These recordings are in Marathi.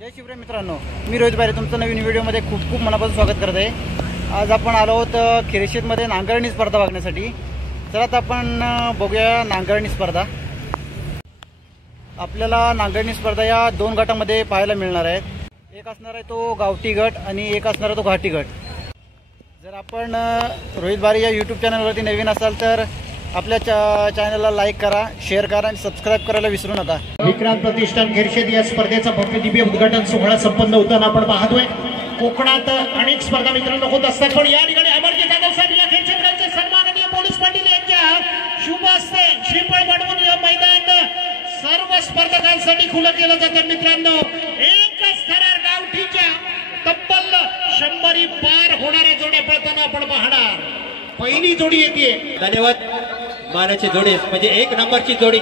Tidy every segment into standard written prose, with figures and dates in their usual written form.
जय शिवराय मित्रांनो, मी रोहित बारे तुमचं नवीन व्हिडिओमध्ये खूप खूप मनापासून स्वागत करत आहे। आज आपण आलो आहोत खिरेशीतमध्ये नांगरणी स्पर्धा बघण्यासाठी। चला आता आपण बघूया नांगरणी स्पर्धा। आपल्याला नांगरणी स्पर्धा या दोन गटामध्ये पाहायला मिळणार आहेत। एक असणार आहे तो गावठी गट आणि एक असणार आहे तो घाटी गट। जर आपण रोहित बारे या यूट्यूब चॅनलवरती नवीन असाल तर आपल्या चॅनलला लाईक करा, शेअर करा आणि सबस्क्राइब करायला विसरू नका। विक्रांत प्रतिष्ठान खिरशेत या स्पर्धेचा भव्य दिव्य उद्घाटन सोहळा संपन्न होताना आपण पाहतोय। कोकणात अनेक स्पर्धा मित्रांनो होत असतात, पण या ठिकाणी अमरजी जाधव साहेब या खेळक्षेत्राचे सन्माननीय पोलीस पाटील यांच्या शुभ हस्ते श्रीफळ वाढवून या मैदान सर्व स्पर्धकांसाठी खुलं केलं जातं। मित्रांनो, एकच थरार गावठीच्या तब्बल 100 पार होणाऱ्या जोड्या पळताना आपण पाहणार। पहिली जोडी येते। धन्यवाद। मानाची जोडी म्हणजे एक नंबरची जोडी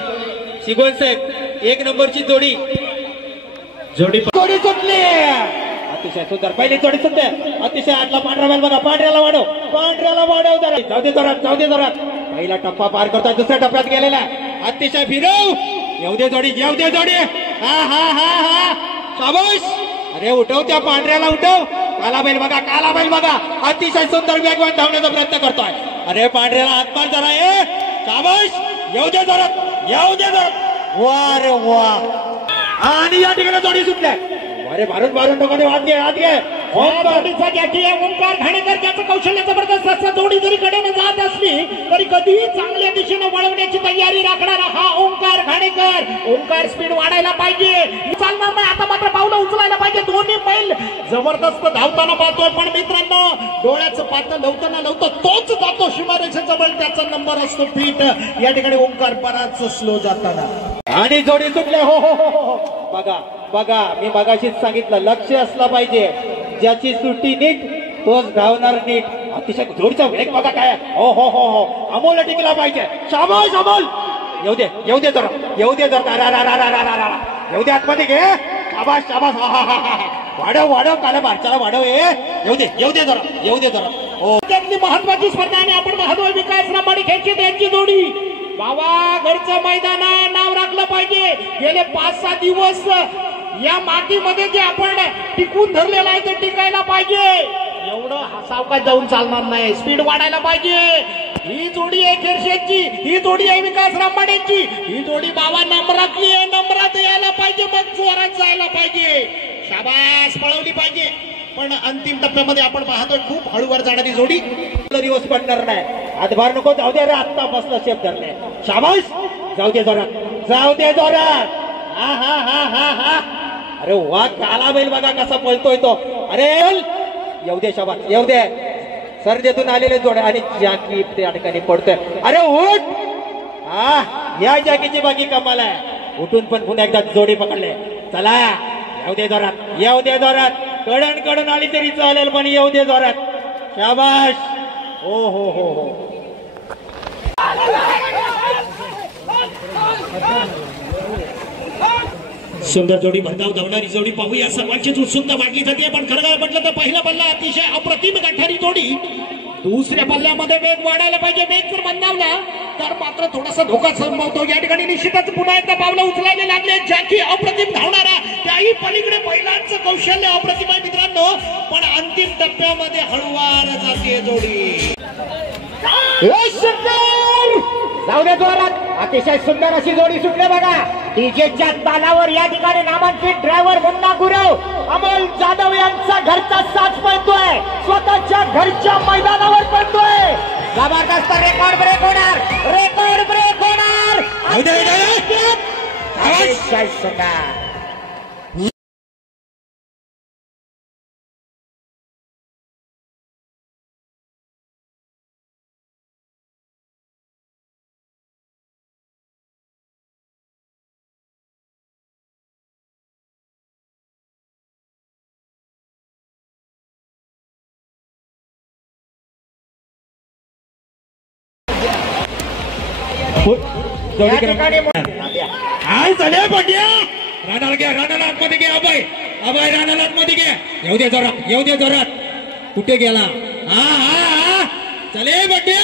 शिगोल साहेब, एक नंबरची जोडी जोडी सुटली। अतिशय सुंदर पहिली जोडी सुटते। अतिशय आतला पांढरा बैल बघा, पांढऱ्याला वाढव जरा, जाऊ दे जोरात। पहिला टप्पा पार करतोय, दुसऱ्या टप्प्यात गेलेला अतिशय फिरव, येऊ दे जोडी। हा शाबाश। अरे उठव, त्या पांढऱ्याला उठव। काला बैल बघा अतिशय सुंदर वेगवान धावण्याचा प्रयत्न करतोय। अरे पांढऱ्याला हातमार जरा, शाबाश। येऊ दे जोरात। वा रे वा। आणि या ठिकाणी जोडी सुटल्या। अरे मारून दोघांनी आत घे। ओंकार घाणेकर ज्याचं कौशल्य जबरदस्त असतं, जोडी जरी कडेने जात असली तरी कधीही चांगल्या दिशेने वळवण्याची तयारी राखणारा हा ओंकार घाणेकर। ओंकार स्पीड वाढायला पाहिजे, चालणार नाही आता, मात्र पावलं उचलायला पाहिजे। दोन्ही बैल जबरदस्त धावताना पाहतोय, पण मित्रांनो डोळ्याचं पातळ लवतं तोच जातो सीमारेषेचा बैल, त्याचा नंबर असतो फीट। या ठिकाणी ओंकार बराच स्लो जाताना आणि जोडी सुटले। हो बघा मी मगाशीच सांगितलं, लक्ष असलं पाहिजे। ज्याची सुट्टी नीट तोच धावणार नीट। अतिशय जोडीचा वेग बघा काय। हो अमोल टिकला पाहिजे। शाबाश अमोल। येऊ दे जरा। येऊ दे आतमध्ये घे। शाबाश। वाढव काला मारचाला वाढव। येऊ दे जरा। हो, त्यातली महत्वाची स्पर्धा आणि आपण पाहतोय विकास रामाडी खेळचे त्यांची जोडी। बाबा घरचं मैदान नाव राखलं पाहिजे। गेले 5-6 दिवस या मातीमध्ये जे आपण टिकून धरलेलं आहे ते टिकायला पाहिजे। एवढं सावकाश जाऊन चालणार नाही, स्पीड वाढायला पाहिजे। ही जोडी आहे खिरशेची, ही जोडी आहे विकास रामाडेची। ही जोडी बाबा नंबरातली आहे, नंबरात यायला पाहिजे, मग जोरात जायला पाहिजे। शाबास, पळवली पाहिजे। पण अंतिम टप्प्यामध्ये आपण पाहतोय खूप हळूवार जाणारी जोडी। दिवस पडणार नाही, हातभार नको, जाऊ दे रे, आत्ता बसला शेप धरले। शाबाश, जाऊ दे जोरात। हा। अरे वा, काला बैल बघा कसा पळतोय तो। अरे येऊ दे, शाबास, येऊ दे। सर्जेतून आलेले जोडे आणि जॅकी त्या ठिकाणी पडतोय। अरे उठ। या जॅकीची बाकी कमाल आहे। उठून पण पुन्हा एकदा जोडी पकडले। चला, येऊ दे जोरात। कडन आली तरी चालेल, पण येऊ दे जोरात। शाबाश। हो। सुंदर जोडी, भरधाव धावणारी जोडी पाहूया। सर्वांचीच उत्सुकता वाढली जाते, पण खरं म्हटलं तर पहिला पल्ला अतिशय अप्रतिम गाठारी जोडी। दुसऱ्या पल्ल्यामध्ये वेग वाढायला पाहिजे। वेग जर मंदावला तर मात्र थोडासा धोका संभवतो। या ठिकाणी निश्चितच पुन्हा एकदा पावलं उचलायला लागले। जॅकी अप्रतिम धावणारा, त्याही पलीकडे बैलांचं कौशल्य अप्रतिम आहे मित्रांनो, पण अंतिम टप्प्यामध्ये हळूवार जाते जोडी। जाऊ दे जोरात। अतिशय सुंदर अशी जोडी सुटली बघा। डीजेच्या तालावर या ठिकाणी नामांकित ड्रायव्हर मुन्ना गुरव अमोल जाधव यांचा घरचा साथ पळतोय, स्वतःच्या घरच्या मैदानावर पळतोय। जबरदस्त रेकॉर्ड ब्रेक होणार। अतिशय सुंदर। राणाला आतमध्ये घे। अभय राणाला आतमध्ये घे। येऊ दे जोरात। कुठे गेला? हा चले बड्या,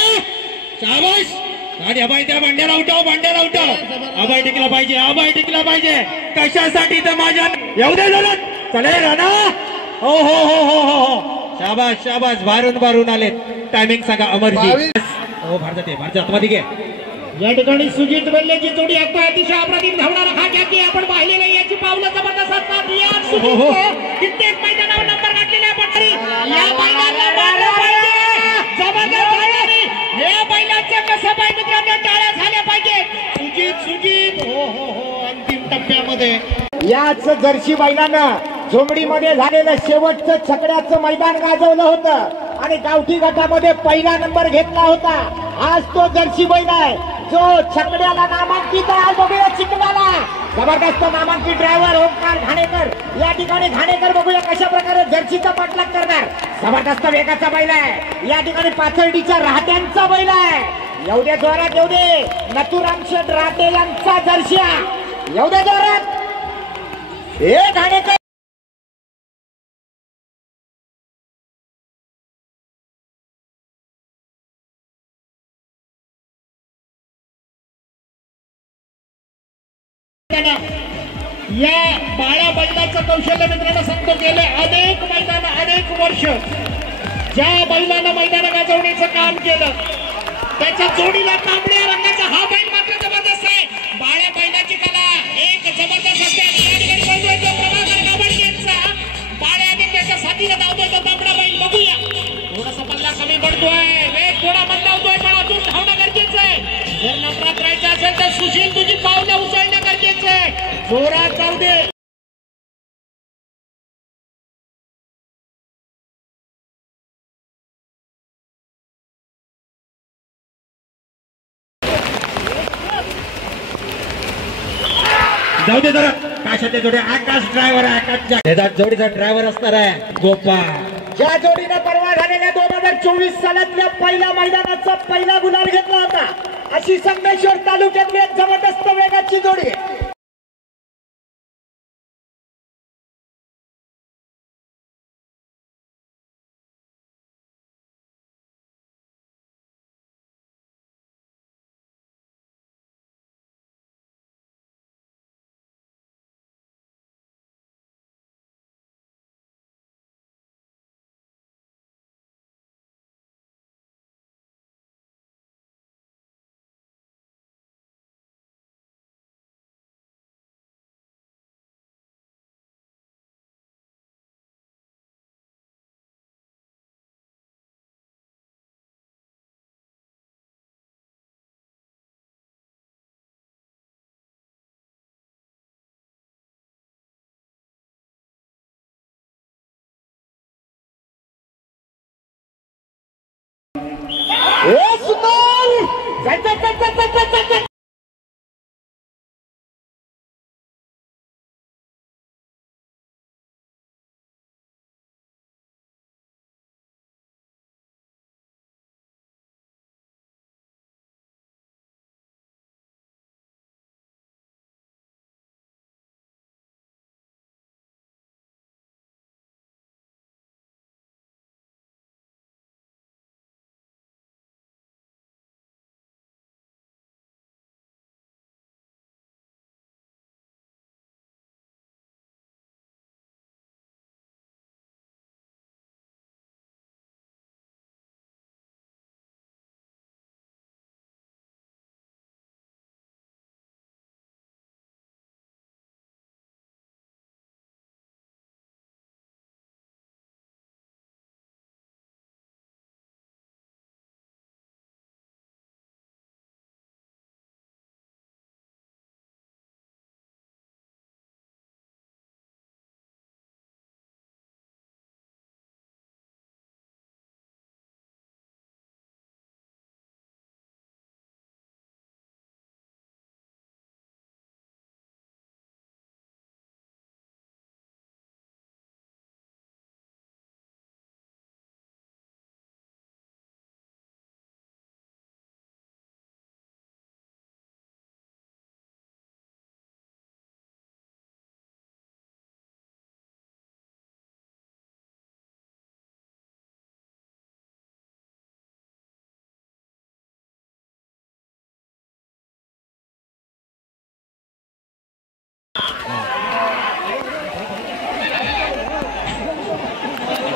शाबाश। आणि अभय त्या भांड्याला उठव। अभय टिकला पाहिजे। कशासाठी तर माझ्या येऊ दे जोरात। चले राणा. हो हो हो हो हो हो, शाबास शाबास, भारून आले. टायमिंग सांगा अमरजी. हो भारत आतमध्ये घे. या ठिकाणी सुजित वेल्लेची जोडी ऐकतोय. अतिशय अप्रतिम धावणारा हा जॅकी आपण पाहिले नाही. याची पावलं जबरदस्त असतात. या सुजितने कित्येक मैदानावर नंबर काढलेला आहे. पण या बैलांना मारलं पाहिजे. जबरदस्त धावणारी या बैलांचं कसं पाय मित्रांनो टाळ्या झाल्या पाहिजे. सुजित हो हो हो, अंतिम टप्प्यामध्ये याच जर्सी बैलानं झोमडीमध्ये झालेलं शेवटचं छकड्याचं मैदान गाजवलं होतं आणि गावठी गटामध्ये पहिला नंबर घेतला होता. आज तो जर्सी बैल आहे जो छकड्याला नामांकित आहे. बघूया चिखलाला जबरदस्त नामांकित ड्रायव्हर ओंकार घाणेकर. या ठिकाणी घाणेकर बघूया कशा प्रकारे जर्सीचा पाठलाग करणार. जबरदस्त वेगाचा बैल आहे. या ठिकाणी पाथर्डीच्या राहत्यांचा बैल आहे. एवढ्या जोरात येऊ दे नथुराम शेठ राहते यांचा जर्सी. एवढ्या जोरात हे घाणेकर. या बाळा बैलाचं कौशल्य मित्रांनो सांगतो. गेले अनेक मैदान अनेक वर्ष ज्या बैलानं मैदान गाजवण्याचं काम केलं त्याच्या जोडीला तांबड्या रंगाचा हा बैल मात्र जबरदस्त आहे. बाळ्या बैलाची कला एक जबरदस्त असते. या ठिकाणी पळतोय तो प्रभाकर गावडीचा. बाळ्याने त्याच्या साथीला धावतोय तो तांबडा बैल. बघूया थोडासा पल्ला कमी पडतोय. वेग थोडा मंदावतोय पण अजून धावणं गरजेचं आहे. जर नंबरात राहायचं असेल तर सुशील तुझी पावलं उचलणं गरजेचं आहे. जोरात जाऊ दे. जाऊ दे जरा. काशाच्या जोडी आकाश ड्रायव्हर आहे. आकाशच्या जोडीचा ड्रायव्हर असणार आहे गोपाळ. ज्या जोडीने परवा झालेल्या 2024 सालातल्या पहिल्या मैदानाचा पहिला गुलाल घेतला होता अशी संगमेश्वर तालुक्यातली जबरदस्त वेगाची जोडी.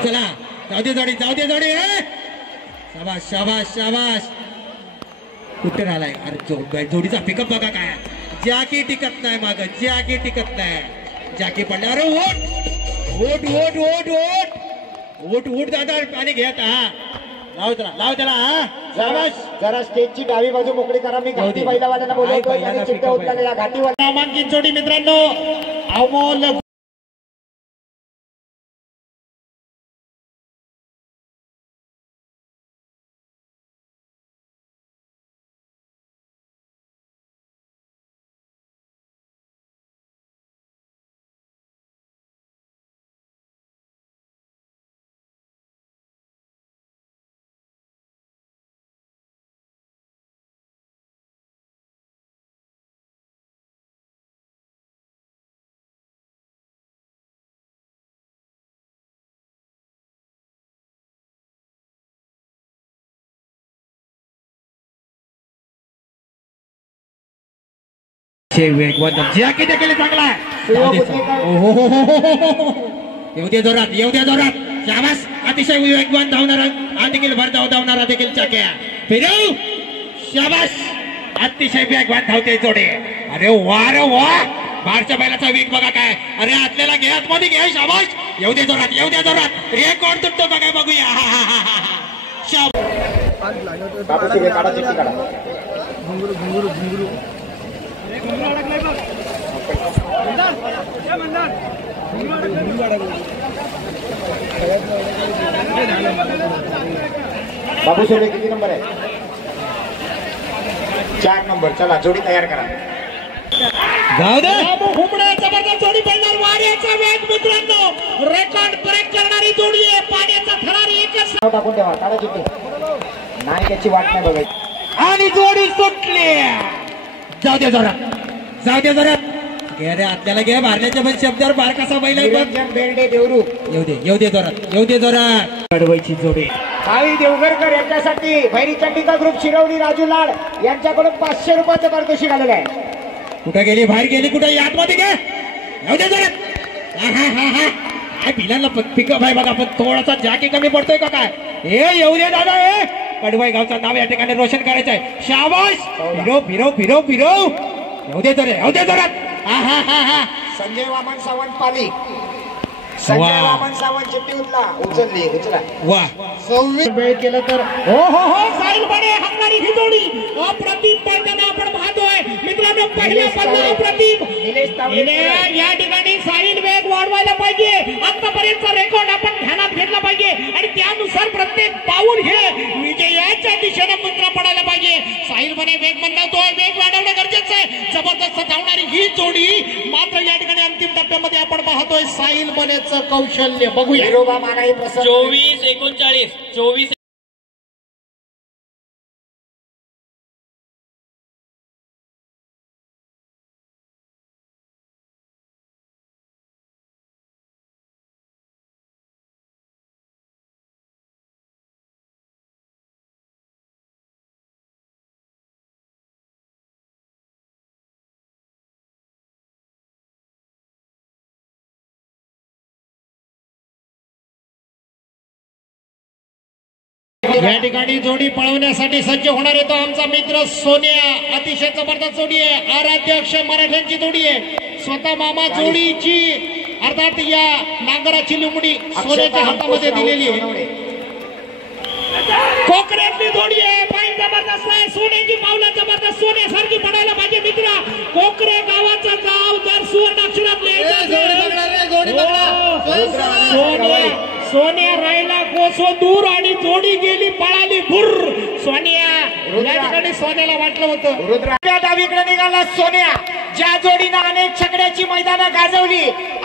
चला जाऊ दे जोडी शाबाश शाबाश शाबाश कुठे राहिलाय अरे जोडीचा पिकअप बघा काय जॅकी टिकत नाही माग जॅकी टिकत नाही जॅकी पडला अरे ओट दादा पाणी घेत हा लाव त्याला हा शाबाश जरा स्टेजची डावी बाजू मोकळी करा. मी घाटी बैलावाल्यांना बोलवतोय आणि चिट्ट्या उचलल्या या घाटीवर. नामांकित जोडी मित्रांनो अमोल जॅकी देखील चांगला येऊ दे जोरात शाबास अतिशय वेगवान धावणारा हा देखील भर धावणारा देखील चाक्या फिरव शाबास अतिशय वेगवान धावते जोडे अरे वा बाहेरच्या बैलाचा वेग बघा काय अरे आपल्याला घे आतमध्ये घे शाबास येऊ दे जोरात रेकॉर्ड तुटतो बघा बघूया बाबू सोडे किती नंबर आहे? 4 नंबर. चला जोडी तयार करा. जाऊ दे जबरदस्त जोडी पडणार वाऱ्याचा वेग मित्रांनो रेकॉर्ड ब्रेक करणारी जोडी आहे. पाण्याचा थरार एकच टाकून ठेवा. काढा चिठ्ठी नाही त्याची वाट नाही बघायची. आणि जोडी सुटली जाऊ दे जोरात घे रे आपल्याला घे मारण्याच्या पण शब्दावर बार कसा बैल निरंजन बेर्डे देवरू. येऊ दे जोरात कडवायची जोडी काळी देवगरकर यांच्यासाठी भैरी चंडिका ग्रुप शिरवली राजू लाड यांच्याकडून 500 रुपयाचं पारितोषिक आलेलं आहे. कुठं गेली बाहेर गेली कुठं आतमध्ये घे येऊ दे जोरात काय पिलांना पिकअप आहे बघा पण थोडासा जॅकी कमी पडतोय का काय येऊ दे दादा कडवाई गावचं नाव या ठिकाणी रोशन करायचं आहे. शाबाश फिरव येऊ दे जोरात संजय वामन सावंत पाली. संजय वामन सावंत चिठ्ठी उचला वा 26 वेळ केलं तर हो साहिल बडे हंगारी ही जोडी अप्रतिम पडताना आपण पाहतोय मित्रांनो. पहिला पडला अप्रतिम या ठिकाणी साहिल वेग वाढवायला पाहिजे. आतापर्यंतचा रेकॉर्ड आपण ध्यानात घेतला पाहिजे आणि त्यानुसार प्रत्येक पाऊल हे विजयाच्या दिशेने मुद्रा पडायला पाहिजे. साहिल बने वेग मंदावतोय वेग वाढवणं गरजेचं आहे. जबरदस्त धावणारी ही जोडी मात्र या ठिकाणी अंतिम टप्प्यामध्ये आपण पाहतोय साहिल बनेचं कौशल्य बघूया. 24-39 या ठिकाणी जोडी पळवण्यासाठी सज्ज होणार आहे तो आमचा मित्र सोन्या. अतिशय जबरदस्त जोडी आहे. आराध्य अक्षय मराठ्यांची जोडी आहे. स्वतः मामा जोडीची अर्थात या नांगराची लुमडी सोन्याच्या हातामध्ये दिलेली आहे. कोकरेतली जोडी आहे. पाय जबरदस्त आहे. सोन्याची पावलं जबरदस्त सोन्यासारखी पडायला पाहिजे मित्र. कोकरे गावाचा गाव जर सुवर्ण अक्षरात सोन्या राहिला कोसो दूर आणि जोडी गेली पळाली भुर. सोन्या या ठिकाणी सोन्याला वाटलं होतं डावीकडे निघाला सोन्या. ज्या जोडीनं अनेक छकड्याची मैदानं गाजवली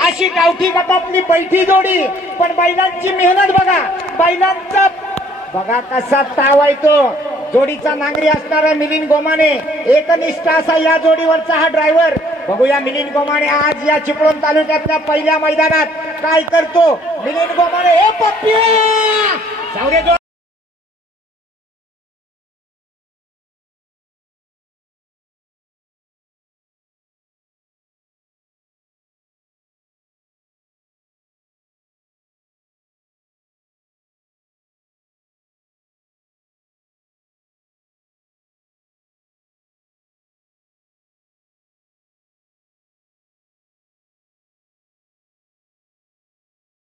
अशी गावठी गटातली बैठी जोडी. पण बैलांची मेहनत बघा. बैलांचा बघा कसा ताव आहे तो. जोडीचा नांगरी असणारा मिलिंद गोमाने एकनिष्ठ असा या जोडीवरचा हा ड्रायव्हर. बघूया मिलिंद गोमाने आज या चिपळूण तालुक्यातल्या पहिल्या मैदानात काय करतो. मिलिंद गोमाने हे पप्पी जाऊ दे.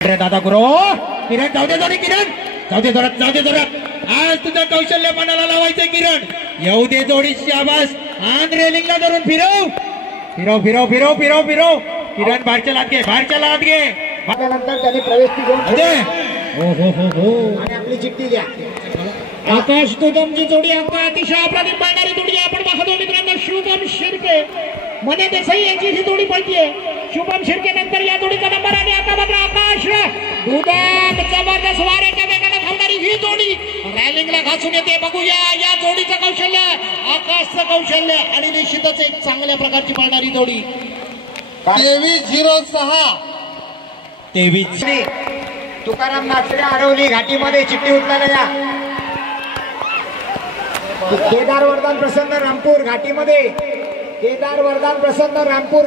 अरे दादा गुरु किरण जाऊ दे जोडी किरण जाऊ दे जोरात आज तुझं कौशल्य मनाला लावायचं किरण येऊ दे जोडी शाबास आंध रेलिंगला धरून फिरव किरण बाहेरच्या लात घे त्यानंतर त्याने प्रवेश घेऊन हो आणि आपली चिठ्ठी घ्या. आकाश तुमची जोडी अतिशय अप्रतिम पळणारी जोडी आपण पाहतो मित्रांनो. शुभम शिर्के मने देसाई यांची ही जोडी पळतीये. शुभम शिर्के नंतर या जोडीचा नंबर आणि आता मात्र आकाश दुधात जबरदस्त वाऱ्याच्या वेगाने धावणारी ही जोडी रॅलिंगला घासून येते. बघूया या जोडीचं कौशल्य, आकाशचं कौशल्य आणि निश्चितच एक चांगल्या प्रकारची पळणारी जोडी. 23-06 तुकाराम नाचरे आरवली घाटीमध्ये चिठ्ठी उचलायला या. केदार वरदान प्रसन्न रामपूर घाटीमध्ये केदार वरदान प्रसन्न रामपूर.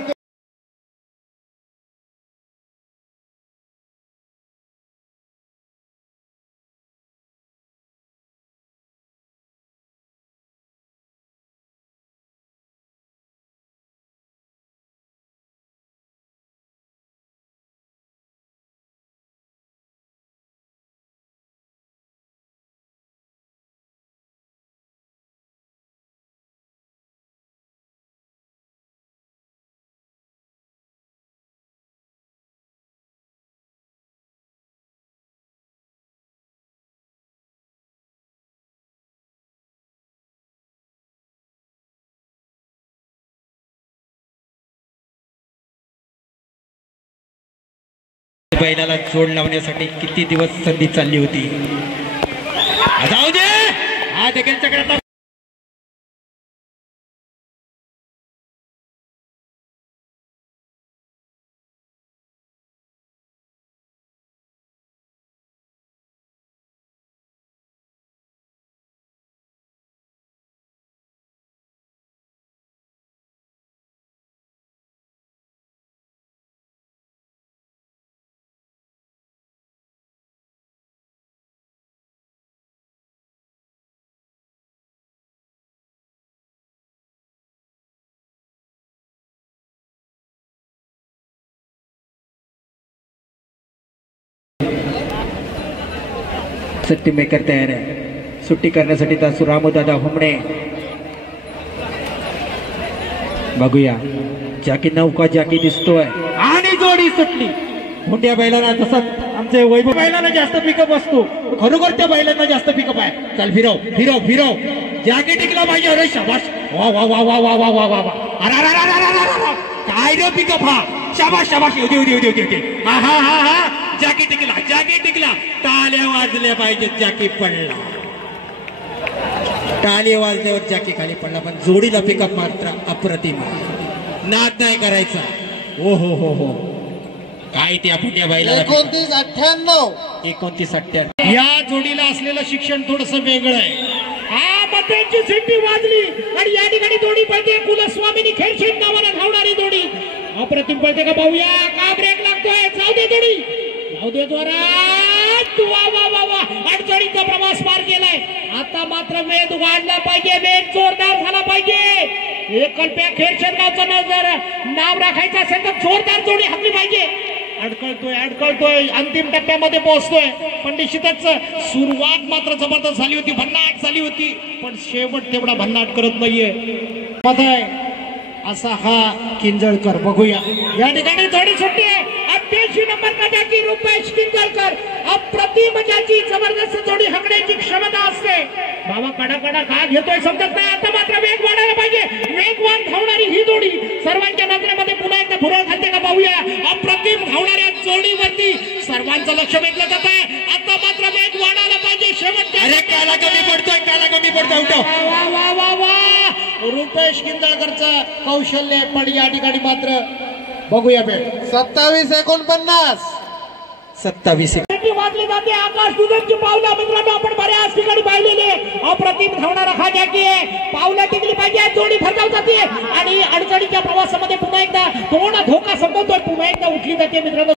बैलाला जोड लावण्यासाठी किती दिवस संधी चालली होती. जाऊ दे हा देखील चक्रात सुट्टी मेकर तयार आहे. सुट्टी करण्यासाठी दासू रामदादा हुमणे. बघूया जाकी नौका जाकी दिसतोय आणि जोडी सुटली. मोठ्या बैलांना तसंच आमचे वैभव बैलांना जास्त पिकअप असतो. खरोखर त्या बैलांना जास्त पिकअप आहे. चल फिरव जाकी टिकला पाहिजे. अरे शाबाश वा वा वा वा वा वा वा वा वा अरे काय रे पिकअप हा. शाबाश होते हा जाकी टिकला. टाळ्या वाजल्या पाहिजेत. जाकी पडला. टाळी वाजल्यावर जाकी खाली पडला. पण जोडीला पिकअप मात्र अप्रतिम. नाद नाही करायचा. हो काय ते आपण या बैलाला 29-98 या जोडीला असलेलं शिक्षण थोडस वेगळं आहे. हा मध्यांची सिट्टी वाजली आणि या ठिकाणी जोडी पळते. कुलस्वामिनी खेळशील नावानं धावणारी जोडी अप्रतिम पळते का पाहूया. का ब्रेक लागतोय. जाऊ दे जोरात. वा अडचणीचा प्रवास पार केलाय. आता मात्र वेग वाढला पाहिजे. वेग जोरदार झाला पाहिजे. एकलप्या खेळशेत जर नाव राखायचं असेल तर जोरदार जोडी हाकली पाहिजे. अडकळतोय अंतिम टप्प्यामध्ये पोहोचतोय. पण निश्चितच सुरुवात मात्र जबरदस्त झाली होती. भन्नाट झाली होती. पण शेवट तेवढा भन्नाट करत नाहीये. असा हा किंजळकर. बघूया या ठिकाणी जोडी सुट्टी आहे. 88 नंबर का जाकी रुपेश किंजळकर. अप्रतिम ज्याची जबरदस्त जोडी हाकण्याची क्षमता असते. बाबा कडा का घेतोय समजत नाही. आता मात्र वेग वाढायला पाहिजे. वेगवान धावणारी ही जोडी सर्वांच्या नजरेमध्ये पुन्हा एकदा भुरळ घालते का पाहूया. अप्रतिम धावणाऱ्या जोडीवरती सर्वांचं लक्ष वेधलं जात आहे. आता मात्र वेग वाढायला पाहिजे. शेवटच्या काला कमी पडतो वा रुपेश किंजळकरचं कौशल्य. पण या ठिकाणी मात्र बघूया वेळ 27-49 वाजली जाते. आकाश दुधांची पावलं मित्रांनो आपण बऱ्याच ठिकाणी पाहिलेले. अप्रतिम धावणारा हा जॅकी आहे. पावलं टिकली पाहिजे. जोडी फरकाव जाते आणि अडचणीच्या प्रवासामध्ये पुन्हा एकदा थोडा धोका संभवतोय. पुन्हा एकदा उठली जाते मित्रांनो.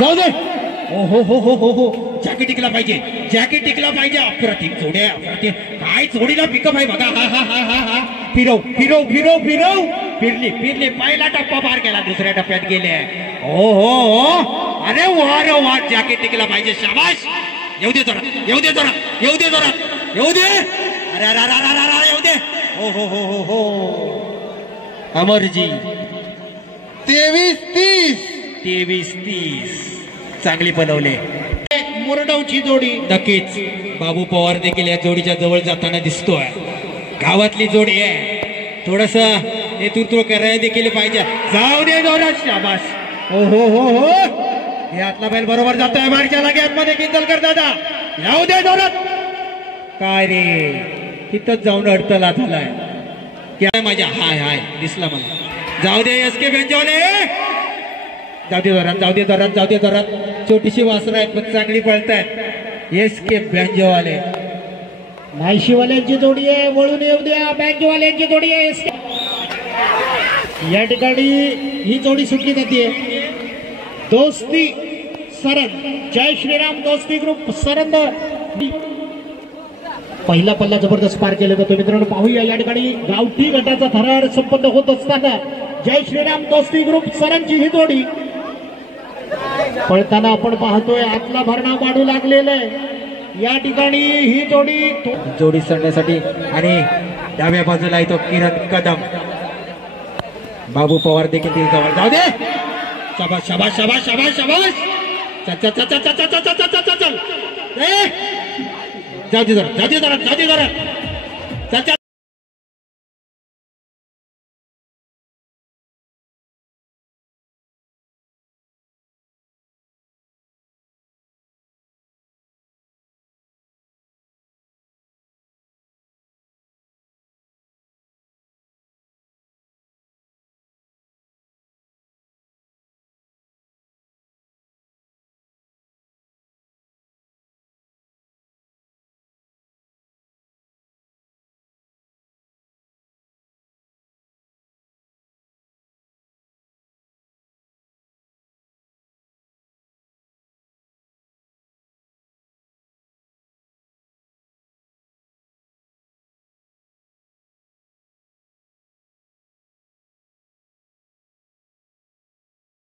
जाऊ दे. हो जॅकेट टिकला पाहिजे. अप्रतिम जोड्या. काय जोडीला पिकअप आहे बघा. हा फिरव फिरली फिरली पहिला टप्पा पार केला दुसऱ्या टप्प्यात गेले हो हो हो अरे वा जॅकेट टिकला पाहिजे शाबाश येऊ दे जरा येऊ दे जरा येऊ दे जरा येऊ दे अरे अरे येऊ दे हो हो हो हो हो अमरजी 23-30 चांगली बनवले मुरडवची जोडी नक्कीच बाबू पवार देखील या जोडीच्या जवळ जाताना दिसतोय गावातली जोडी आहे थोडस नेतृत्व करायला देखील पाहिजे जाऊ दे जोरात शाबास हो हो हो हो हे आतला बैल बरोबर जातोय मागच्या लागे आतमध्ये किंजलकर दादा जाऊ दे जोरात काय रे तिथंच जाऊन अडतला झालाय काय माझ्या हाय हाय दिसला मला जाऊ दे एस के बेंजोले जाऊ दे जोरात जाऊ दे जोरात जाऊ दे जोरात छोटीशी वासरं आहेत पण चांगली पळतायत एस के बेंजोवाले नाईशीवाल्यांची जोडी आहे वळून येऊ द्या बँकवाल्यांची जोडी आहे या ठिकाणी ही जोडी सुटली जाते दोस्ती सरन जय श्रीराम दोस्ती ग्रुप सरंद पहिला पल्ला जबरदस्त पार केला जातो मित्रांनो पाहूया या ठिकाणी गावठी गटाचा थरार संपन्न होत असताना जय श्रीराम दोस्ती ग्रुप सरनची ही जोडी पळताना आपण पाहतोय आतला भरणा माडू लागलेला आहे या ठिकाणी ही जोडी सोडण्यासाठी आणि डाव्या बाजूला येतो किरण कदम बाबू पवार देखील जवळ जाऊ दे शाबाश शाबाश शाबाश शाबाश शाबाश चल चल चल चल चल चल चल चल चल जाऊ दे जरा जाऊ दे जरा जाऊ दे जरा चल चल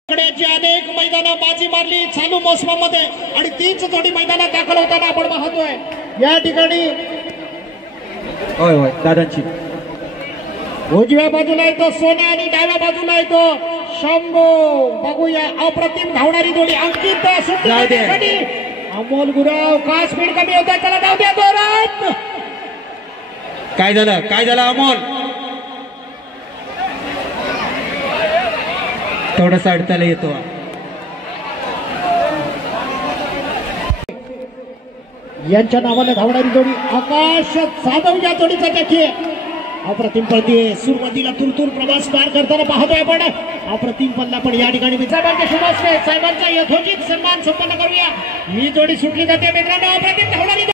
कडे अनेक मैदानं बाजी मारली चालू मोसमामध्ये आणि तीच जोडी मैदानात दाखल होताना आपण पाहतोय या ठिकाणी होय होय दादांची उजव्या बाजूला येतो सोन्या आणि डाव्या बाजूला येतो शंभू बघूया अप्रतिम धावणारी जोडी अंकित जाऊ दे. अमोल गुराव का स्पीड कमी होता त्याला जाऊ द्या जोरात काय झालं अमोल थोडस अडताला येतो यांच्या नावाने धावणारी जोडी आकाश जाधव या जोडीचा देखील अप्रतिम पळतीये सुरुवातीला तुरतुर प्रवास पार करताना पाहतोय आपण अप्रतिम पल्ला पण या ठिकाणी साहेबांचे शुभास्ते साहेबांचा यथोचित सन्मान संपन्न करूया ही जोडी सुटली जाते मित्रांनो अप्रतिम धावणारी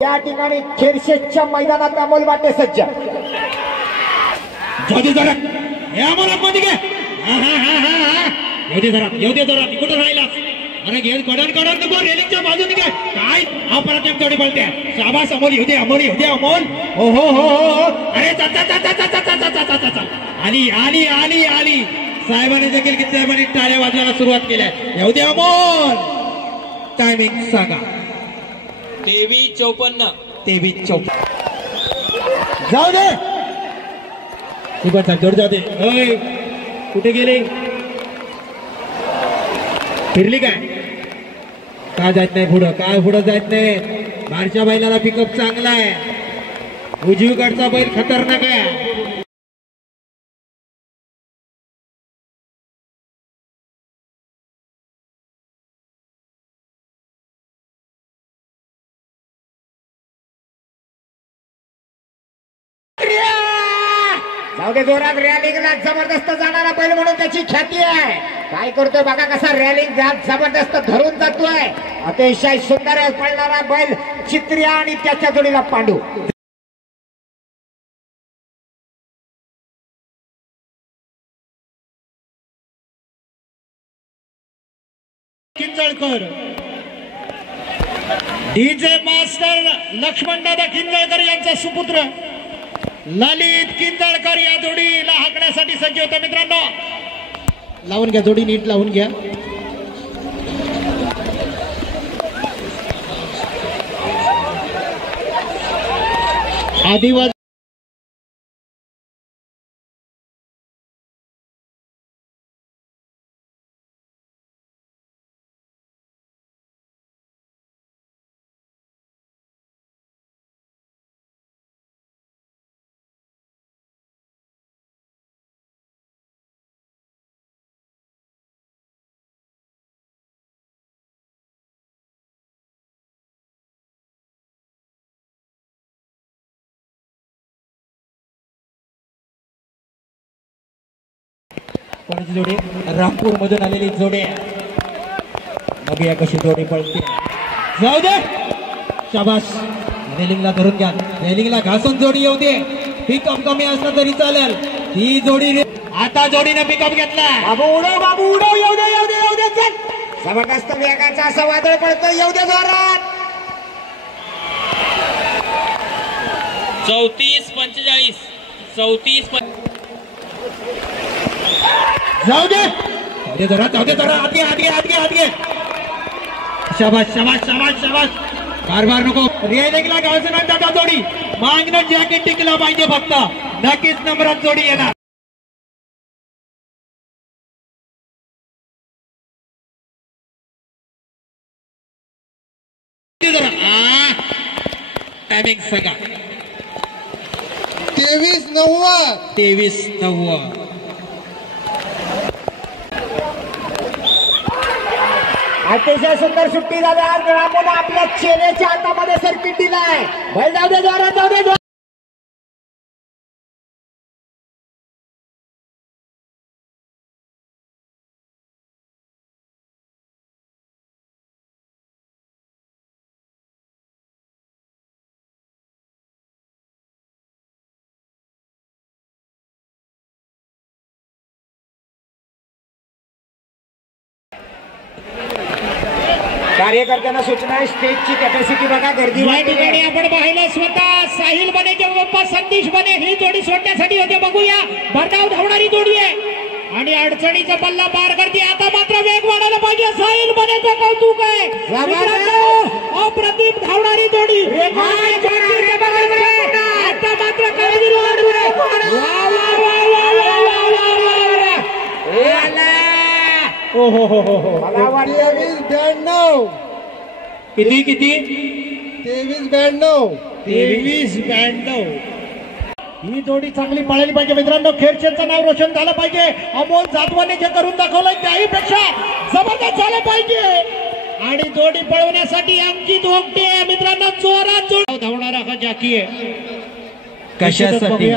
या ठिकाणी खेरशेच्या मैदानात अमोल वाटे सज्ज जाऊ जरा हे आम्हाला मध्ये घे येऊ दे जरा कुठं राहिला अरे घे कडन नको रेलिंगच्या बाजूने घे काय अप्रतिम जोडी बोलते शाबास अमोल येऊ दे अमोल हो हो हो हो अरे आली साहेबांनी देखील किती साहेबांनी टाळ्या वाजवायला सुरुवात केल्या येऊ दे अमोल टायमिंग सांगा 23:54 जाऊ दे जोड जाऊ दे कुठे गेले फिरली काय जात नाही पुढं जात नाही बारच्या बैलाला पिकअप चांगला आहे उजवीकडचा बैल खतरनाक आहे जाऊ दे जोरात रॅलिंगला जबरदस्त जाणारा बैल म्हणून त्याची ख्याती आहे काय करतोय बघा कसा रॅलिंग जबरदस्त धरून जातोय अतिशय सुंदर पळणारा बैल चित्रिया आणि त्याच्या जोडीला पांडू किंजळकर डीजे मास्टर लक्ष्मणदादा किंजळकर यांचा सुपुत्र ललित किंजळकर या जोडीला हाकण्यासाठी सज्ज होता. मित्रांनो लावून घ्या, जोडी नीट लावून घ्या. आदिवासी कोणाची जोडी? रामपूर मधून आलेली जोडी. बघूया कशी जोडी पळते. जाऊ दे, शाबास. रेलिंगला धरून घ्या, रेलिंगला घासून जोडी येऊ दे. पिकअप कमी असलं तरी चालेल. ही जोडी आता जोडीने पिकअप घेतला. बाबू उडव, बाबू उडव. येऊ दे, येऊ दे, येऊ दे. चल, जबरदस्त वेगाचा असा वादळ पडतोय. येऊ दे जोरात. 34-45 जाऊ दे, जोरात जाऊ दे, जोरात. आत घे, आत घे, आत घे. शाबास, शाबास, शाबास, शाबास. कारभार नको. रेलिंगला घासून दादा जोडी. मागणं जॅकेट टिकलं पाहिजे फक्त. नक्कीच नंबरात जोडी येणार. टायमिंग सांगा. 23-9. अतिशय सुंदर सुट्टी झाली. आज रामोने आपल्या चेहऱ्याच्या हातामध्ये सर्किट दिलाय. बैल जाऊ दे, जोरात जाऊ दे. कार्यकर्त्यांना सूचना आहे, स्टेजची कॅपॅसिटी बघा, गर्दी या वाढली ठिकाणी आहे. आपण पाहिलं स्वतः साहिल बनेचे पप्पा संदेश बने ही जोडी सोडण्यासाठी होते. बघूया, भरधाव धावणारी जोडी आहे आणि अडचणीचा पल्ला पार करते. आता मात्र वेग वाढायला पाहिजे. साहिल बनेचं कौतुक आहे. मित्रांनो, अप्रतिम धावणारी जोडी. आता मात्र काळजी वाढू नये. वा, वा, वा, वा, वा, वा, वा, वा, वा. ओ हो. मला वाटतं 23-92. किती किती? 23-92. 23-92. ही जोडी चांगली पळाली पाहिजे. मित्रांनो, खेळचेचं नाव रोशन झालं पाहिजे. अमोल जाधवाने जे करून दाखवलंय त्याहीपेक्षा जबरदस्त झालं पाहिजे. आणि जोडी पळवण्यासाठी अंकित ओगटे मित्रांनो जोरात जोड धावणारा हा जॅकी आहे. कशासाठी?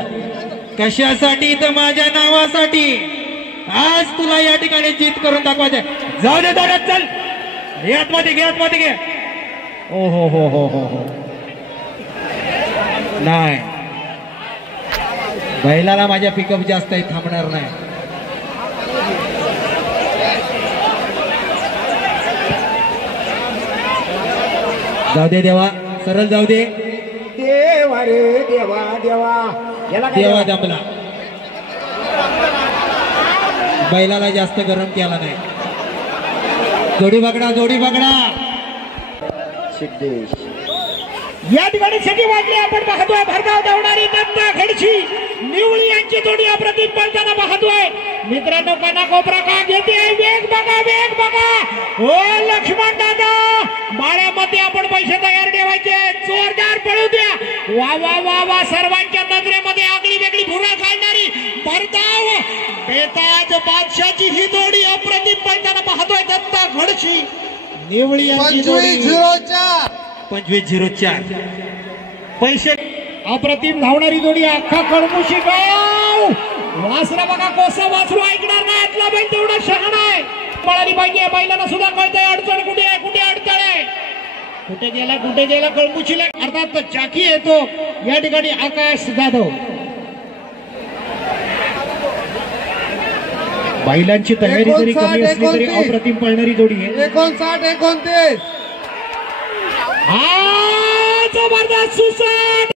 कशासाठी? तर माझ्या नावासाठी. आज तुला या ठिकाणी जीत करून दाखवायचं. जाऊ दे, जोरात चल. घे आतमध्ये, घे आतमध्ये, घे. ओ हो. नाही, बैलाला माझ्या पिकअप जास्त आहे, थांबणार नाही. जाऊ दे देवा, सरळ जाऊ दे. देवा रे देवा, देवा याला काय देवा जमला. बैलाला जास्त गरम केला नाही. जोडी बघडा, जोडी बघडा. सिद्धेश या ठिकाणी सगळी वाजली. आपण पाहतोय भरधाव धावणारी दत्ता खडशी निवळी यांची जोडी अप्रतिम पळताना पाहतोय. मित्रांनो, कानाकोपरा का घेते. वेग बघा, वेग बघा. हो लक्ष्मण दादा, माळ्यामध्ये आपण पैसे तयार ठेवायचे. जोरदार पळू द्या. वा वा वा वा. सर्वांच्या नजरेमध्ये आगळी वेगळी भुरा घालणारी भरधाव बेताज बादशाची ही जोडी अप्रतिम पळताना पाहतोय. दत्ता खडशी निवळी यांची जोडी. 25-04. पैसे अप्रतिम धावणारी जोडी. अख्खा कळमुशी गाव वासरा बघा, कोसा वासरू ऐकणार नाही. आतला बैल तेवढा शहाणा आहे. पळाली पाहिजे. बैलांना सुद्धा कळतंय अडचण कुठे आहे, कुठे अडचण आहे. कुठे गेला कळमुशीला. अर्थात चाकी येतो या ठिकाणी आकाश जाधव. बैलांची तयारी जरी कमी असली तरी अप्रतिम पळणारी जोडी आहे. 59-29. हा जबरदस्त सुसाट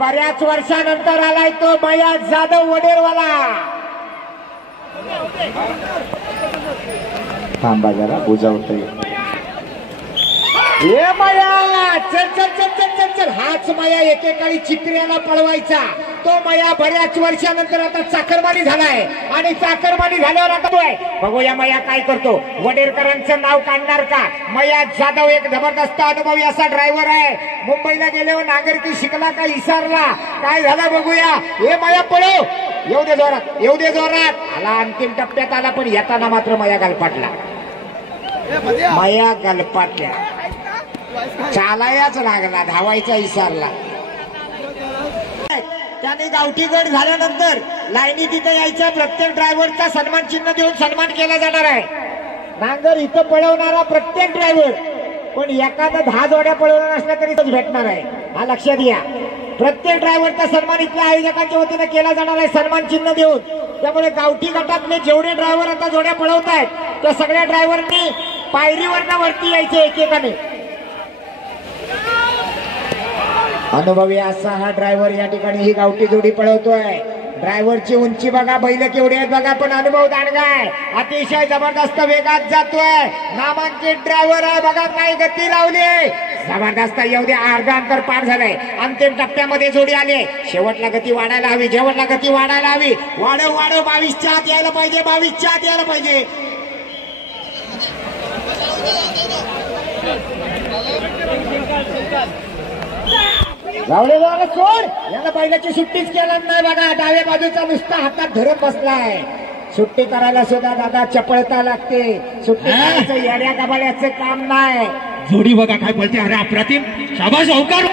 बऱ्याच वर्षानंतर आलाय तो मया जाधव वडेरवाला. थांबा जरा बुजावतोय. ये मया चल चल चल चल चल चल. हाच मया एकेकाळी चित्र्याला पळवायचा तो मया बऱ्याच वर्षानंतर आता चाकरमानी झालाय आणि चाकरमानी झाल्यावर आता तो आहे. बघूया मया काय करतो. वडेरकरांचं नाव काढणार का. मया जाधव एक जबरदस्त अनुभवी असा ड्रायव्हर आहे. मुंबईला गेल्यावर नागरिकी शिकला का इसारला काय झालं बघूया. हे मया पळव. येऊ दे जोरात येऊ दे जोरात. आला अंतिम टप्प्यात आला पण येताना मात्र मया गलपाटला. मया गलपाटल्या. चालायाच लागला धावायचा इशारला. त्याने गावठी गट झाल्यानंतर लाईनी तिथे यायचा. प्रत्येक ड्रायव्हरचा सन्मान चिन्ह देऊन सन्मान केला जाणार आहे. नांगर इथं पळवणारा प्रत्येक ड्रायव्हर पण एखादा 10 जोड्या पळवणार असल्या तरी भेटणार आहे. हा लक्षात घ्या. प्रत्येक ड्रायव्हरचा सन्मान इथल्या आयोजकांच्या वतीने केला जाणार आहे सन्मान चिन्ह देऊन. त्यामुळे गावठी गटातले जेवढे ड्रायव्हर आता जोड्या पळवत आहेत त्या सगळ्या ड्रायव्हरनी पायरीवरनं वरती यायचे एकेकाने. अनुभवी असा हा ड्रायव्हर या ठिकाणी ही गावठी जोडी पळवतोय. ड्रायव्हरची उंची बघा बैल केवढी आहेत बघा पण अनुभव दांडगा आहे. अतिशय जबरदस्त वेगात जातोय. नामांकित ड्रायव्हर आहे बघा काय गती लावली जबरदस्त. येऊ दे अर्धा अंतर पार झालंय. अंतिम टप्प्यामध्ये जोडी आली. शेवटला गती वाढायला हवी. शेवटला गती वाढायला हवी. वाढव वाढव 22च्या आत यायला पाहिजे. 22च्या आत यायला पाहिजे. जावले जावले सोड. याला बैलाची सुट्टीच केला नाही बघा. डाव्या बाजूचा नुसता हातात धरून बसलाय. सुट्टी करायला सुद्धा दादा चपळता लागते. सुट्टी करायचं येड्या गबाड्याचं काम नाही. जोडी बघा काय बोलते. अरे अप्रतिम शाबास अवकार.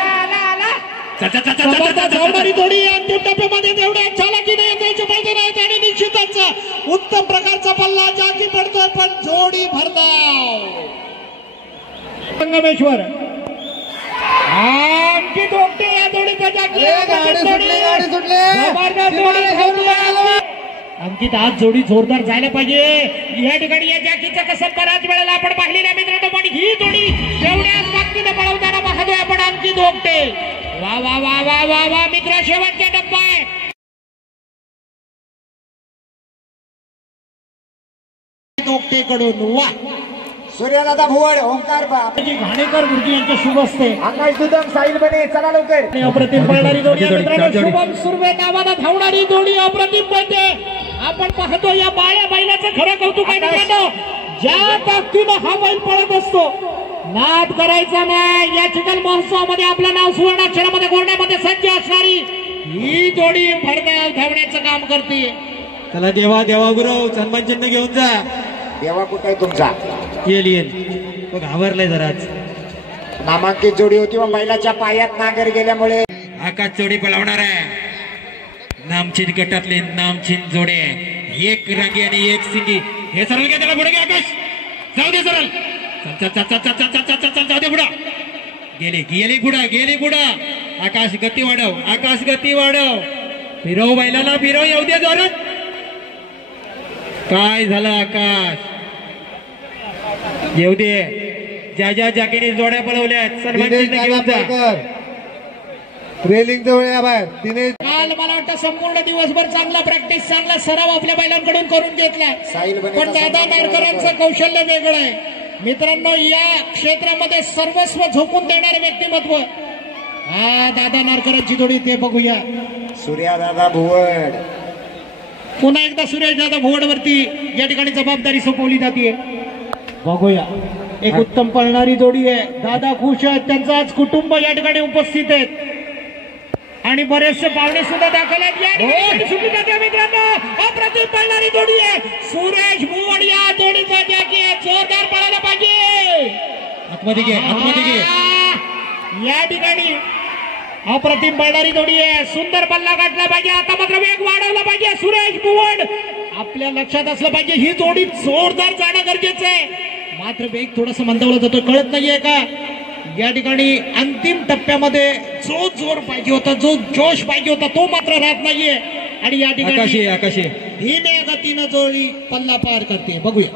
धावणारी जोडी अंतिम टप्प्यामध्ये तेवढ्या चालाकीने येण्याचे पाहिजे नाहीत आणि निश्चितच उत्तम प्रकारचा पल्ला जागी पडतोय पण जोडी भरधाव. संगमेश्वर अंकित ओकटे या जोडीचा जागी. अंकित आज जोडी जोरदार जायला पाहिजे. या ठिकाणी या जॅकीचं कसं बऱ्याच वेळेला आपण पाहिलेल्या मित्रांनो पण ही जोडी तेवढ्याच ताकदीने पळवताना पाहतोय आपण अंकित ओकटे. वा वा वा वा वा वा मित्र शेवटचा टप्पा आहे. ओकटे कडून वा सूर्यदादा भुवड ओंकार घाणेकर गुरुजी यांच्या शुभ असते. आकाश दुदम साहिल बने चला लवकर. अप्रतिम पळणारी जोडी मित्रांनो. शुभम सुर्वे नावाला धावणारी जोडी अप्रतिम पळते. आपण पाहतो या बाया बैलाचं खरं कौतुक आहे मित्रांनो. ज्या ताकदीनं हा बैल पळत असतो नाद करायचा नाही. या चिखल महोत्सवामध्ये आपलं नाव सुवर्णाक्षरामध्ये गोरण्यामध्ये सज्ज असणारी ही जोडी भरधाव धावण्याचं काम करते. चला देवा देवा गुरु सन्मान चिन्ह घेऊन जा. देवा कुठे आहे तुमचा. येईल तो घाबरलाय जराच. नामांकित जोडी होती व बैलाच्या पायात नांगर गेल्यामुळे आकाश जोडी पळवणार आहे. नामचीन गटातले नामचीन जोडे एक रंगी आणि एक सिंगी. हे सरळ घ्या त्याला पुढे घ्या. आकाश जाऊ दे सरळ. जाऊ दे पुढं. गेली पुढं. आकाश गती वाढव. आकाश गती वाढव. फिरव बैलाला फिरव. येऊ दे जोरात. काय झालं आकाश. येऊ दे. ज्या ज्या जागेने जोड्या पळवल्या सन्मान चिन्ह घेऊन जा. रेलिंग जवळ बाहेर तिने काल मला वाटतं संपूर्ण दिवसभर चांगला प्रॅक्टिस चांगला सराव आपल्या बैलांकडून करून घेतला. पण दादा नारकरांचं कौशल्य वेगळं आहे मित्रांनो. या क्षेत्रामध्ये सर्वस्व झोकून देणारे व्यक्तिमत्व हा दादा नारकरांची जोडी ते बघूया. सूर्यदादा भुवड पुन्हा एकदा सुरेश दादा भुवडवरती या ठिकाणी जबाबदारी सोपवली जाते. बघूया एक उत्तम पळणारी जोडी आहे. दादा खुश आहेत. त्यांचं आज कुटुंब या ठिकाणी उपस्थित आहेत आणि बरेचसे पाहुणे सुद्धा दाखल आहेत. या ठिकाणी सुटली जाते मित्रांनो. अप्रतिम पळणारी जोडी आहे. सुरेश भुवड या जोडीचा जॅकी आहे. जोरदार पळायला पाहिजे. आतमध्ये घे. या ठिकाणी अप्रतिम पळणारी जोडी आहे. सुंदर पल्ला गाठला पाहिजे. आता मात्र वेग वाढवला पाहिजे. सुरेश भुवड आपल्या लक्षात असलं पाहिजे ही जोडी जोरदार जाणं गरजेचं आहे. मात्र वेग थोडस मंदावला जातो. कळत नाहीये का या ठिकाणी अंतिम टप्प्यामध्ये जो जोर पाहिजे होता, जो जोश पाहिजे होता, तो मात्र राहत नाहीये आणि या ठिकाणी आकाशी धीम्या गतीनं जोडी पल्ला पार करते. बघूया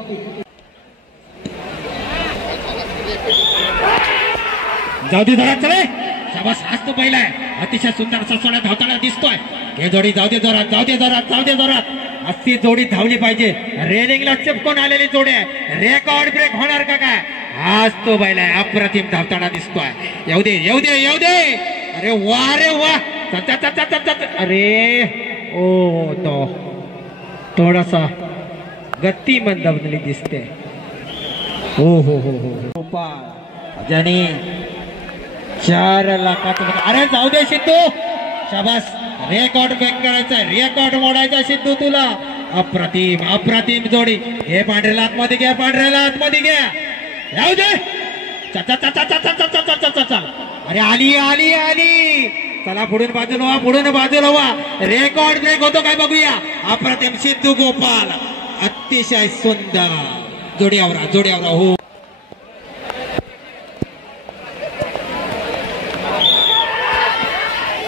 जाऊ दे जोरात चले. शाबास, हाच तो पहिला आहे. अतिशय सुंदर असा सोडा धावताना दिसतोय. हे जोडी जाऊ दे जोरात, जाऊ दे जोरात, जाऊ दे जोरात. अशी जोडी धावली पाहिजे. रेलिंगला चिपकून आलेली जोडी आहे. रेकॉर्ड ब्रेक होणार का काय? हाच तो बैल आहे. अप्रतिम धावताना दिसतोय. येऊ दे येऊ दे येऊ दे. अरे वा रे वा. अरे ओ तो थोडासा गती मंदावलेली दिसते. हो हो हो हो. ज्याने 4 लाखात. अरे जाऊ दे सिद्धू. शाबास, रेकॉर्ड ब्रेक करायचा, रेकॉर्ड मोडायचा सिद्धू तुला. अप्रतिम अप्रतिम जोडी. हे पांढऱ्याला आतमध्ये घ्या, पांढऱ्याला आतमध्ये घ्या. जाऊ दे. अरे आली आली आली. चला पुढून बाजूला व्हा, पुढून बाजूला व्हा. रेकॉर्ड ब्रेक होतो काय बघूया. अप्रतिम सिद्धू गोपाल. अतिशय सुंदर जोडी आवरा, जोडी आवरा. हो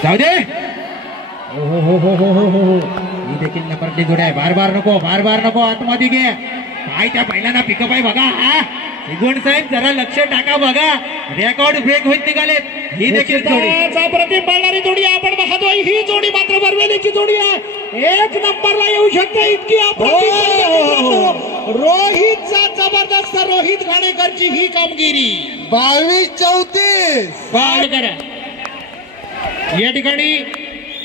जाऊ दे. हो हो हो हो हो हो हो. ही देखील नंबरची जोडी आहे. बार बार नको, बार बार नको. आतमध्ये घे. काय त्या पहिल्यांदा पिकअप आहे बघा. हा गुण साहेब जरा लक्ष टाका बघा. रेकॉर्ड ब्रेक होत निघाले. ही देखील जोडी प्रतिम पळणारी जोडी आपण पाहतोय. ही जोडी मात्र बरवेलीची जोडी आहे. एक नंबरला येऊ शकते इतकी रोहितचा जबरदस्त, रोहित घाणेकरची ही कामगिरी. 22-34 बाळ करा. या ठिकाणी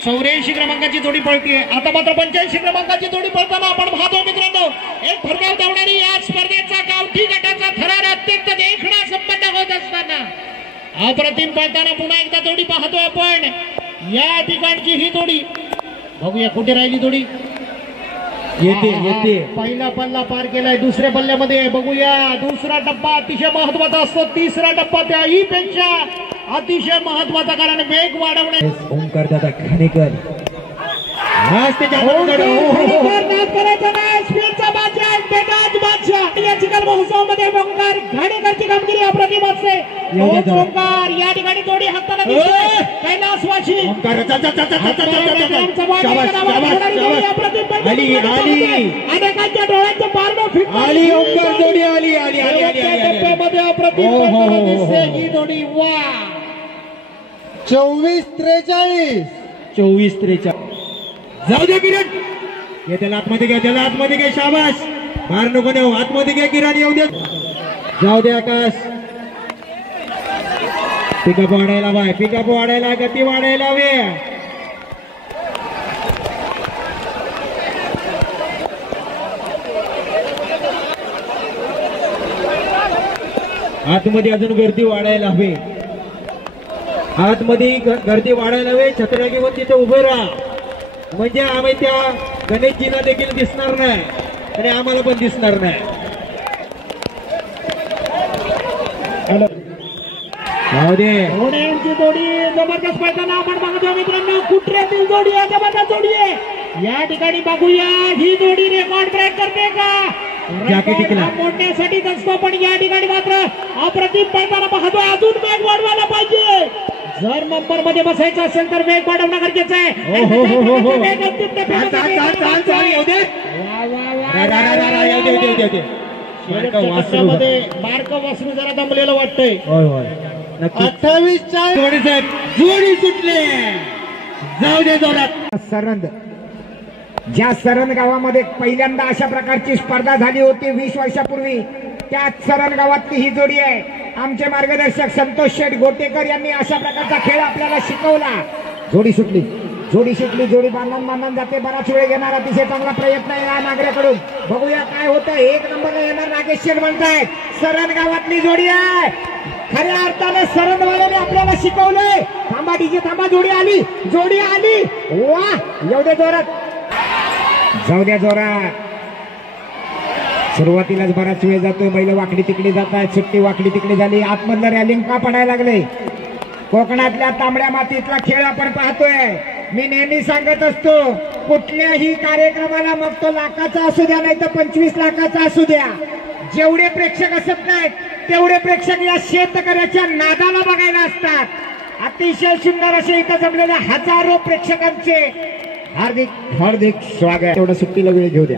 84 क्रमांकाची जोडी पळतीये. आता मात्र 85 क्रमांकाची जोडी पळताना आपण पाहतोय मित्रांनो. एक भरधाव धावणारी या स्पर्धेचा गावठी गटाचा थरार अत्यंत देखणा संपन्न होत असताना अप्रतिम पळताना पुन्हा एकदा जोडी पाहतोय आपण. या ठिकाणची ही जोडी बघूया कुठे राहिली जोडी. येते. पहिला पल्ला पार केलाय. दुसऱ्या पल्ल्यामध्ये बघूया. दुसरा टप्पा अतिशय महत्वाचा असतो. तिसरा टप्पा त्याही पेक्षा अतिशय महत्वाचा, कारण वेग वाढवणे. ओंकार दादा खानेकर चिखल महोत्सवामध्ये ओंकार घाणेकरची कामगिरी अप्रतिम असते. ओंकार या ठिकाणी जोडी हाताला कैलासवासी अनेकांच्या डोळ्यांचं पारणं आली. ओंकार जोडी आली आली आली टप्प्यामध्ये अप्रतिम दिसते ही जोडी. वा 24-43 24-43. जाऊ दे किरण. घे त्याला आतमध्ये घ्या, त्याला आतमध्ये घ्या. शाबास, बाहेर नको देऊ. आतमध्ये घ्या किरण. येऊ दे. जाऊ दे आकाश. पिकअप वाढायला बाय, पिकअप वाढायला, गती वाढायला वे. आतमध्ये अजून गर्दी वाढायला हवी. आतमध्ये गर्दी वाढायला हवी. छत्र्या घेऊन तिथे उभं राहा, म्हणजे आम्ही त्या गणेशजींना देखील दिसणार नाही आणि आम्हाला पण दिसणार नाही. जाऊ दे. घोड्यांची जोडी जबरदस्त पळताना आपण बघतो मित्रांनो. कुत्र्यातील जोडी आहे, जबरदस्त जोडी आहे. या ठिकाणी बघूया ही जोडी रेकॉर्ड ब्रेक करते का. मोडण्यासाठीच असतो, पण या ठिकाणी मात्र अप्रतिम पळताना पाहतोय. अजून वेग वाढवायला पाहिजे. जर नंबर मध्ये बसायचं असेल तर वेग वाढवणं गरजेचं आहे. बारकं वासरू जरा दमलेलं वाटतंय. 28-40 जोडी सुटले. जाऊ दे जोरात. सरंद, ज्या सरंद गावामध्ये पहिल्यांदा अशा प्रकारची स्पर्धा झाली होती 20 वर्षापूर्वी, त्याच सरंद गावातली ही जोडी आहे. आमचे मार्गदर्शक संतोष शेठ गोटेकर यांनी अशा प्रकारचा खेळ आपल्याला शिकवला. जोडी सुटली, जोडी सुटली, जोडी बांधून जाते. बराच वेळ घेणार, अतिशय चांगला प्रयत्न आहे या नागऱ्याकडून. बघूया काय होतं. 1 नंबरला येणार नागेश शेठ म्हणतायत. सरंद गावातली जोडी आहे. खऱ्या अर्थाने सरंदवाल्याने आपल्याला शिकवलंय. थांबा डीजे थांबा. जोडी आली, जोडी आली. वा, एवढे जोरात. जाऊ द्या जोरात. सुरुवातीलाच बराच वेळ जातोय. बैल वाकडी तिकडी जात आहेत. सुट्टी वाकडी तिकडी झाली. आतमधलं रॅलिंग का पडायला लागले. कोकणातल्या तांबड्या मातीतला खेळ आपण पाहतोय. मी नेहमी सांगत असतो, कुठल्याही कार्यक्रमाला मग तो लाखाचा असू द्या नाही तर 25 लाखाचा असू द्या, जेवढे प्रेक्षक असत नाहीत तेवढे प्रेक्षक या शेतकऱ्याच्या नादाला बघायला असतात. अतिशय सुंदर असे इथं जमलेल्या हजारो प्रेक्षकांचे हार्दिक हार्दिक स्वागत. तेवढं सुट्टीला वेळ घेऊ द्या.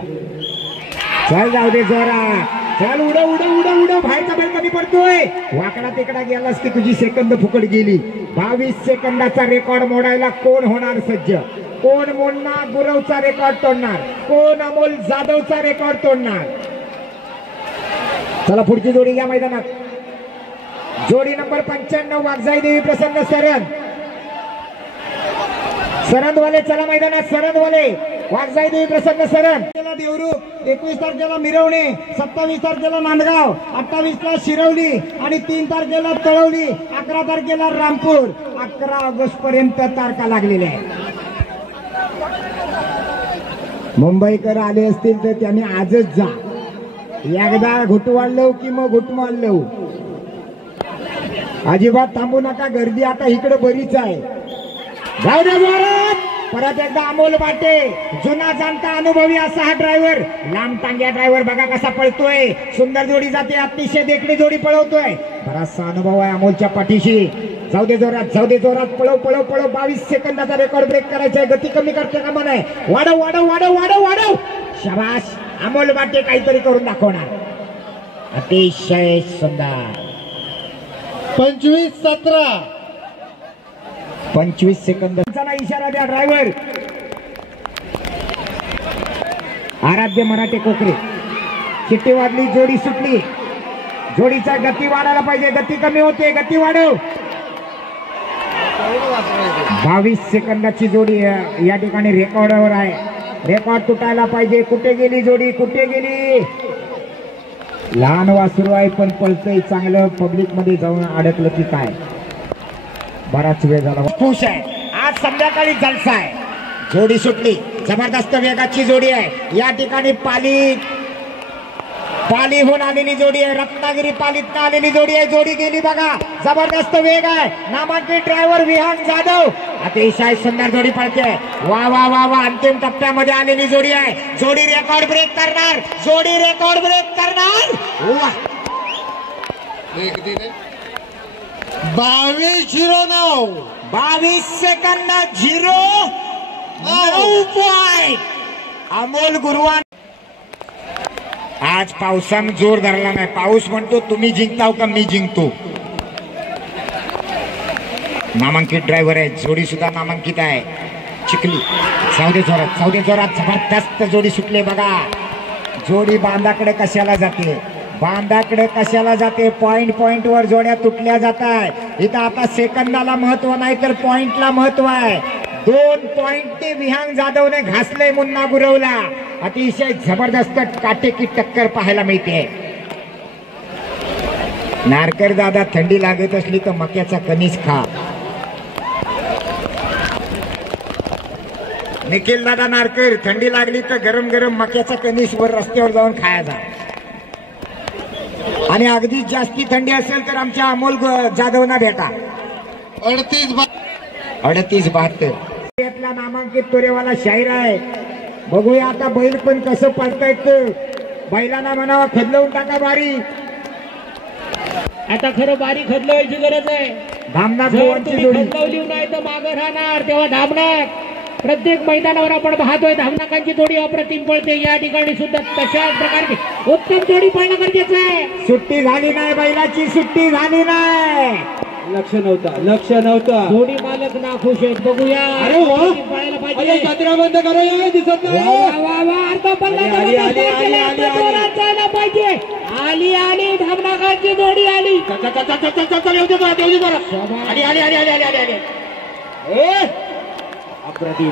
चल जाऊ दे जोरा, चल उड उड उड उड. बाहेरचा बैल कमी पडतोय. वाकडा तिकडा गेलास की तुझी सेकंद फुकट गेली. 22 सेकंदाचा रेकॉर्ड मोडायला कोण होणार सज्ज? कोण मुन्ना गुरवचा रेकॉर्ड तोडणार? कोण अमोल जाधवचा रेकॉर्ड तोडणार? चला पुढची जोडी घ्या मैदानात. जोडी नंबर 95 वागजाई देवी प्रसन्न सरन. सरंदवाले चला मैदानात. सरंदवाले वागजाई देवी प्रसन्न सरन. देवरू 21 तारखेला मिरवणे, 27 तारखेला नांदगाव, 28 ला शिरवली आणि 3 तारखेला तळवली, 11 तारखेला रामपूर. 11 ऑगस्ट पर्यंत तारखा लागलेल्या आहेत. मुंबईकर आले असतील तर त्यांनी आजच जा. एकदा घुटवाळलो की मग घुटमाळलो. अजिबात थांबू नका. गर्दी आता इकडे बरीच आहे. जाऊ दे जोरात. परत एकदा अमोल बाटे, जुना जाणता अनुभवी असा हा ड्रायव्हर. लांब टांग्या ड्रायव्हर बघा कसा पळतोय. सुंदर जोडी जाते. अतिशय देखणी जोडी पळवतोय. बराचसा अनुभव आहे अमोलच्या पाठीशी. जाऊ दे जोरात, जाऊ दे जोरात. पळव पळव पळव. 22 सेकंदाचा रेकॉर्ड ब्रेक करायचा आहे. गती कमी करते का म्हणे. वाढव वाढव वाढव वाढव वाढव. शाबास. अमोल बाटे काहीतरी करून दाखवणार. अतिशय सुंदर. 25-17. 25 सेकंदाचा इशारा द्या ड्रायव्हर. आराध्य मराठे कोकरे. चिट्टी वाजली, जोडी सुटली. जोडीचा गती वाढायला पाहिजे. गती कमी होते. गती वाढव. 22 सेकंदाची जोडी या ठिकाणी रेकॉर्डवर आहे. रेकॉर्ड तुटायला पाहिजे. कुठे गेली जोडी? कुठे गेली? लहान वासरू आहे पण पळतंय चांगलं. पब्लिक मध्ये जाऊन अडकलं की काय. बराच वेळ झाला. खुश आहे. आज संध्याकाळी जलसा आहे. जोडी सुटली. जबरदस्त वेगाची जोडी आहे. या ठिकाणी पालीहून आलेली जोडी आहे. रत्नागिरी पालीतनं आलेली जोडी आहे. जोडी गेली बघा. जबरदस्त वेग आहे. नामांकित ड्रायव्हर विहान जाधव. अतिशय सुंदर जोडी पळते. वा वा वा वा. अंतिम टप्प्यामध्ये आलेली जोडी आहे. जोडी रेकॉर्ड ब्रेक करणार. जोडी रेकॉर्ड ब्रेक करणार. 22-09. 22 सेकंद 0-9 पॉइंट. अमोल गुरुवार. आज पावसानं जोर धरला नाही. पाऊस म्हणतो तुम्ही जिंकताव का मी जिंकतो. नामांकित ड्रायव्हर आहे. जोडी सुद्धा नामांकित आहे. चिखली. जाऊ दे जोरात, जाऊ दे जोरात. जबरदस्त जोडी सुटली बघा. जोडी बांधाकडे कशाला जाते. बांधाकडे कशाला जाते. पॉइंट वर जोड्या तुटल्या जात आहे. इथं आता सेकंदाला महत्व नाही तर पॉइंटला महत्व आहे. 2 पॉइंट ते विहान जाधवने घासले मुन्ना गुरवला. अतिशय जबरदस्त काटेकी टक्कर पाहायला मिळते. नारकर दादा थंडी लागत असली तर मक्याचा कणीस खा. निखिल दादा नारकर थंडी लागली तर गरम गरम मक्याचा कणीस वर रस्त्यावर जाऊन खायचा. आणि अगदी जास्ती थंडी असेल तर आमच्या अमोल जाधवना भेटा. 38-72 नामांकित तोरेवाला शाहीर आहे. बघूया आता बैल पण कसं पळतायत. बैलांना म्हणावं खदलवून टाका बारी. आता खरं बारी खदलवायची गरज आहे. धामनाथ जर गोवांची तुम्ही जोडी. खदलवली नाही तर मागं राहणार. तेव्हा धामणार. प्रत्येक मैदानावर आपण पाहतोय धामनाकांची जोडी अप्रतिम पळते. या ठिकाणी सुद्धा तशाच प्रकारची उत्तम जोडी पळणं गरजेचं आहे. सुट्टी झाली नाही. बैलाची सुट्टी झाली नाही. लक्ष नव्हतं. जोडी मालक ना खुश आहेत. बघूया. अरे वा. पळायला पाहिजे. जत्रा बंद करा. दिसत वा वा वा. अर्धा पल्ला जोरात जायला पाहिजे. आली धामनाकांची जोडी आली. अप्रतिम.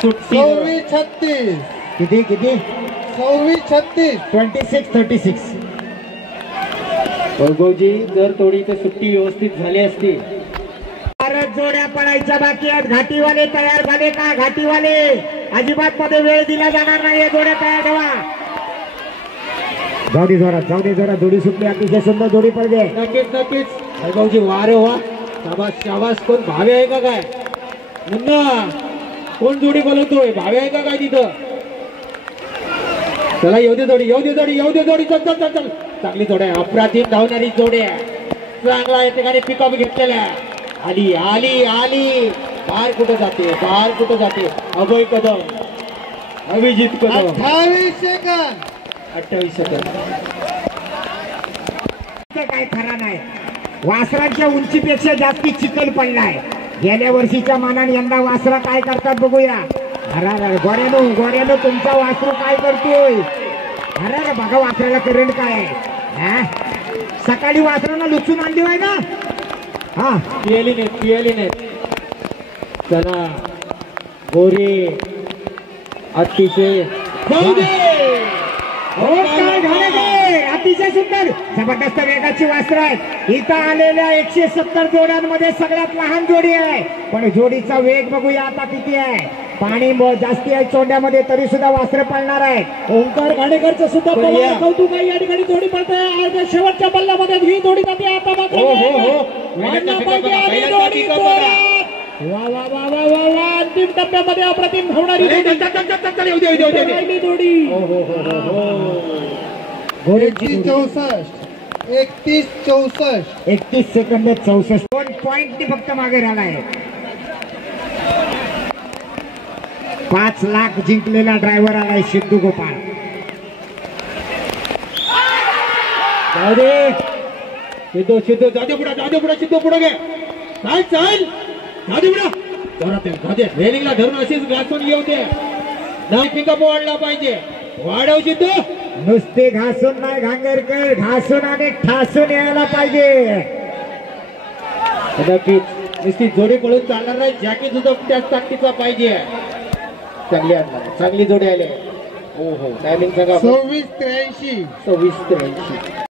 सुट्टी 26-36. किती 26-36. 26-36. वैभवजी जर थोडी इथे सुट्टी व्यवस्थित झाली असती. परत जोड्या पळायच्या बाकी आहेत. घाटीवाले तयार झाले का? घाटीवाले अजिबात मध्ये वेळ दिला जाणार नाही. जोड्या तयार ठेवा. जाऊ दे जोरात, जाऊ दे जोरात. जोडी सुटली. अतिशय सुंदर जोडी पडते. नक्कीच वैभवजी वारे वा. शाबास. कोण भावे आहे का काय? मुन्ना कोण जोडी बोलवतोय? भावे आहे का काय तिथं? चला येऊ दे जोडी येऊ दे जोडी येऊ दे जोडी चल चल चल चल चांगली जोडी आहे अप्रतिम धावणारी जोडी आहे चांगला या ठिकाणी पिकअप घेतलेला आहे आली आली आली बाहेर कुठं जाते अभय कदम अभिजित कदम 28 सेकंद 28 सेकंद काय खरा नाही वासरांच्या उंचीपेक्षा जास्ती चिखल पडलाय गेल्या वर्षीच्या मानाने यंदा वासरा काय करतात बघूया गोऱ्यानो तुमचा वासरू काय करतोय अरे बघा वासराला करंट काय आहे सकाळी वासरांना लुचून आणली आहे ना हा पियली नाही चला गोरी अतिशय अतिशय सुंदर जबरदस्त वेगाची वासर आहेत इथं आलेल्या 170 जोड्यांमध्ये सगळ्यात लहान जोडी आहे पण जोडीचा वेग बघूया आता किती आहे पाणी जास्ती आहे चोंड्यामध्ये तरी सुद्धा वासर पळणार आहेत ओंकार घाणेकरचं सुद्धा कौतुक आहे या ठिकाणी जोडी पडते शेवटच्या पल्ल्यामध्ये ही जोडी जाते आता अंतिम टप्प्यामध्ये अप्रतिम धावणारी जोडी 31 सेकंद 64 पॉइंट फक्त मागे राहिला आहे 5 लाख जिंकलेला ड्रायव्हर आलाय सिद्धू गोपाळ सिद्धू जाऊ पुढे सिद्धू पुढे घे चाल जाऊ पुढे रेलिंगला धरून अशीच घासून येऊ दे नाही पिकअप वाढला पाहिजे वाढव सिद्धू नुसते घासून नाही घांगरकर घासून आणि ठासून यायला पाहिजे कदाचित नुसती जोडी पळून चालणार नाही जॅकी सुद्धा त्याच ताकदीचा पाहिजे चांगली जोडी आली हो टायमिंग सांगा 26-83